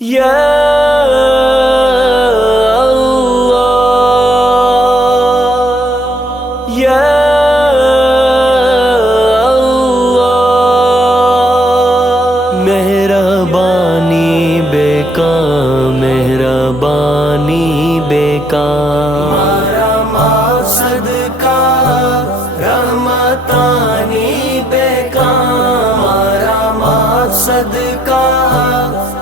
یا اللہ یا اللہ مہربانی بے کام مہربانی بے کام ہمارا مقصد کا رحمتانی بے کام ہمارا مقصد کا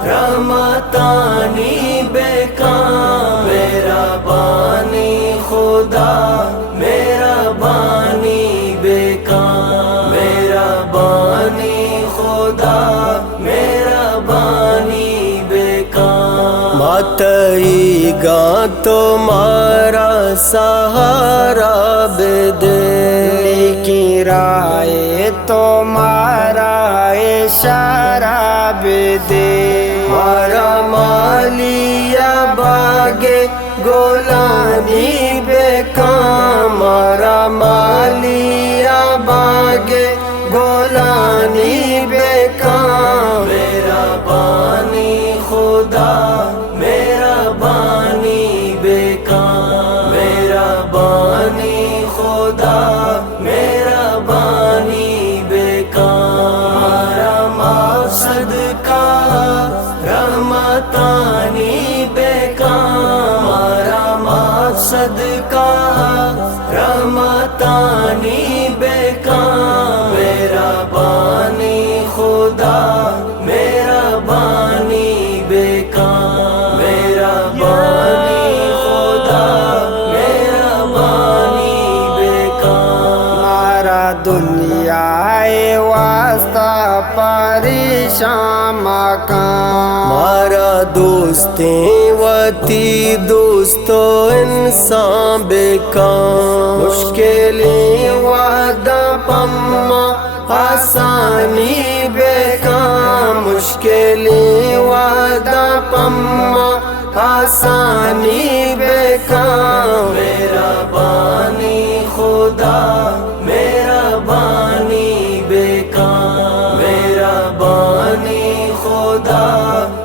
رحمتانی بے کام میرا بانی خدا میرا بانی بے کام میرا بانی خدا میرا بانی بے کام ماتئی گا تمہارا سہارا بے دے کی رائے تمہارا اشارہ بے دے ہمارا مالیا باغے گولانی بے کام ہمارا مالیا باغے گولانی بے کام میرا بانی خدا میرا بانی بے کام میرا بانی خدا میرا بانی بے کام ہمارا مقصد کا رحمتانی بے کام ہمارا مقصد کا رحمتانی بے کام میرا بانی خدا میرا بانی بے کام میرا بانی خدا میرا بانی بے کام ہمارا دنیا واسطہ پریشان مکان ہمارا دوستیں وتی دوستو انسان بے کام مشکلیں وعدہ پما آسانی بے کام مشکلیں وعدہ پما آسانی بے کام میرا بانی خدا میرا بانی بے کام میرا بانی خدا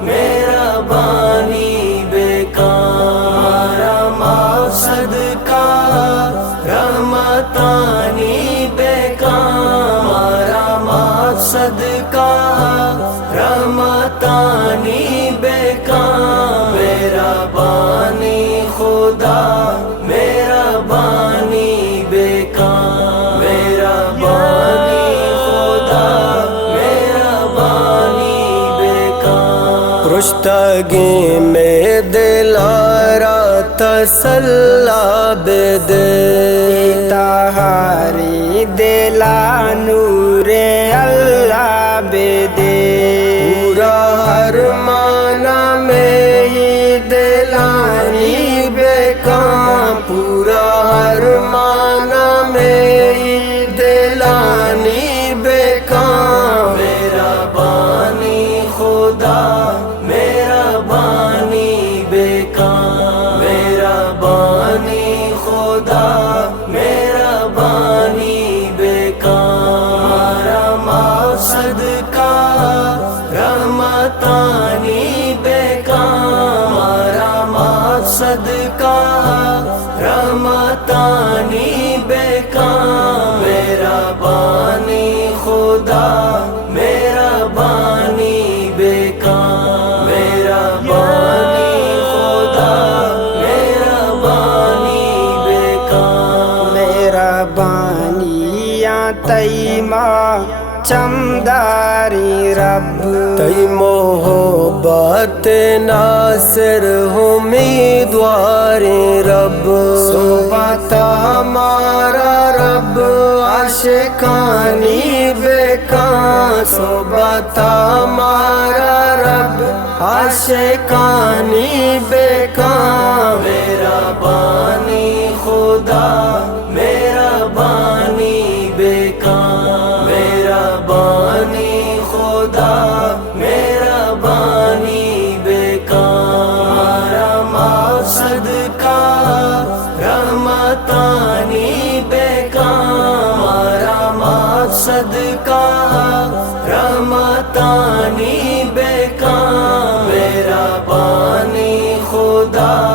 میرا بانی بے کام ہمارا مقصد کا رحمتانی بے کام ہمارا مقصد کا رحمتانی بے کام میرا بانی خدا میرا بانی بے کام میرا بانی خدا میرا بانی بے کام رشتگی میں دلارا تسلا بے دے تہاری دلا نور اللہ بے دے پورا ہر معنی میں ہی دلانی بے کام پورا ہر معنی میں ہی دلانی بے کام میرا بانی خدا میرا بانی بے کام میرا بانی خدا میرا بانی بے کام ہمارا مقصد کا رحمتانی بے کام ہمارا مقصد کا رحمتانی بے کام میرا بانی خدا میرا بانی بے کام میرا بانی خدا میرا بانی بے کام میرا بانی یا تیمہ چمداری رب تی محبت ناصر امیدوار رب صحبت ہمارا رب عاشقانی بے کام صحبت ہمارا رب عاشقانی بے کام میرا بانی خدا میرا بانی بے کام میرا بانی خدا میرا بانی بے کام ہمارا مقصد کا رحمتانی بے کام ہمارا مقصد کا رحمتانی بے کام میرا خدا